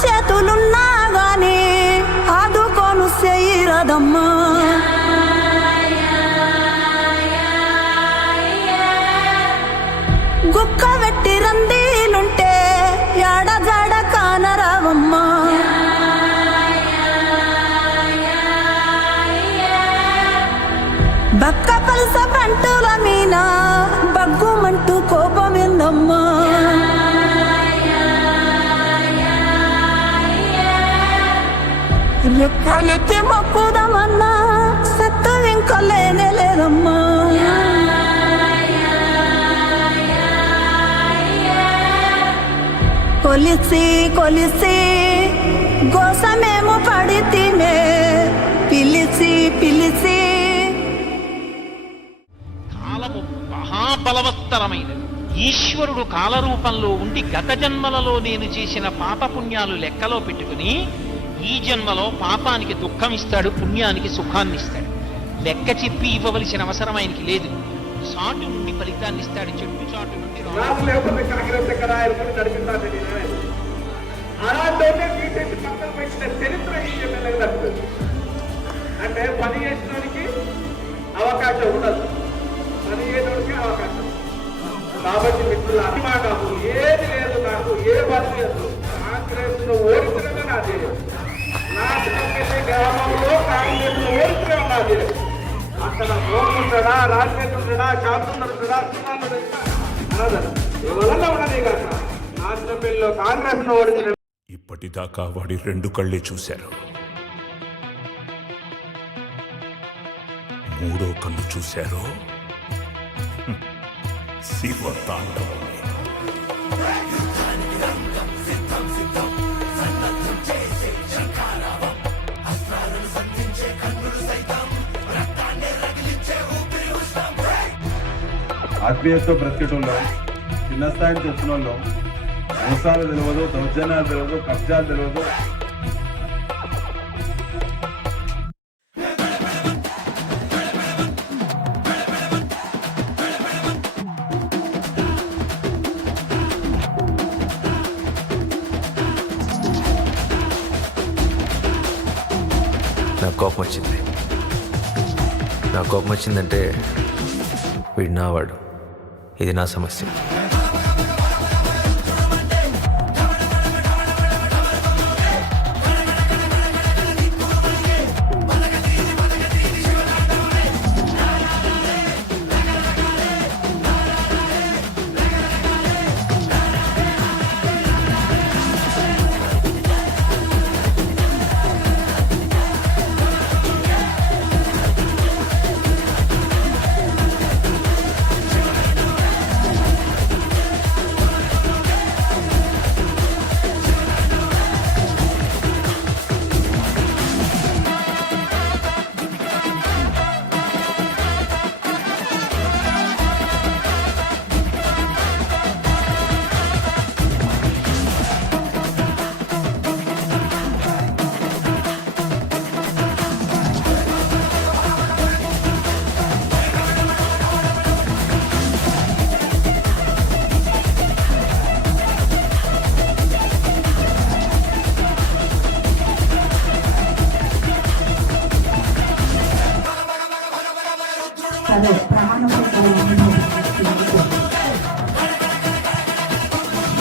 చేతులున్నా గాని ఆదుకోను చెయ్యరదమ్మా. గుక్క వెట్టి రందీలుంటే ఎడజడ కానరావమ్మా. బక్క పలస పంటుల మీన బగ్గుమంటూ కోపమిందమ్మా. రెక్కలెత్తి మొక్కుదమన్నా సత్తు ఇంకా లేనే లేదమ్మా. కొలిసి కొలిసి గోసమేమో పడితేనే పిలిచి పిలిచి. కాలము మహాబలవత్తరమైనది. ఈశ్వరుడు కాలరూపంలో ఉండి గత జన్మలలో నేను చేసిన పాపపుణ్యాలు లెక్కలో పెట్టుకుని ఈ జన్మలో పాపానికి దుఃఖం ఇస్తాడు, పుణ్యానికి సుఖాన్ని ఇస్తాడు. లెక్క చెప్పి ఇవ్వవలసిన అవసరం ఆయనకి లేదు. చాటు నుండి ఫలితాన్ని ఇస్తాడు. చెట్టు చాటు నుండి అంటే పని చేసినోడికి అవకాశం ఉండదు, పని చేయడానికి అవకాశం. కాబట్టి మిత్రులు అది నాకు ఏది లేదు, నాకు ఏ పని లేదు. కాంగ్రెస్ ను ఓడిపోయినా నా ధీరం. నా గ్రామంలో కాంగ్రెస్ ను ఓడిపోయినా నా ధీరం. అక్కడ గోకుంటాడా, రాజకీయ ఉంటాడా, చాపుతుంటాడా, ఎవరన్నా ఉన్నది కాక నాశనపల్లిలో కాంగ్రెస్ ను ఓడించిన. ఇప్పటిదాకా వాడి రెండు కళ్ళే చూశారు, మూడో కన్ను చూశారు. శివ తాండవం. ఆత్మీయతతో బ్రతికేటోళ్ళం, చిన్న స్థాయికి వచ్చిన వాళ్ళం. మోసాలు తెలియదు, దౌర్జన్యాలు తెలియదు, కబ్జాలు తెలియదు. నాకు కోపం వచ్చింది. నాకు కోపం వచ్చిందంటే వీడు నావాడు, ఇది నా సమస్య.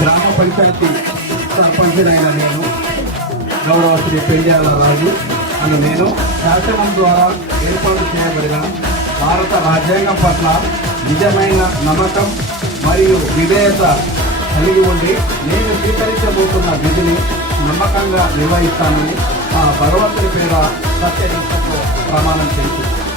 గ్రామ పంచాయతీ సర్పంచినైన నేను, గౌరవ శ్రీ పెండ్యాల రాజు అని నేను శాసనం ద్వారా ఏర్పాటు చేయబడిన భారత రాజ్యాంగం పట్ల నిజమైన నమ్మకం మరియు విధేయత కలిగి ఉండి నేను స్వీకరించబోతున్న విధిని నమ్మకంగా నిర్వహిస్తానని ఆ భగవంతుని పేర సత్యనిష్టతో ప్రమాణం చేస్తున్నాను.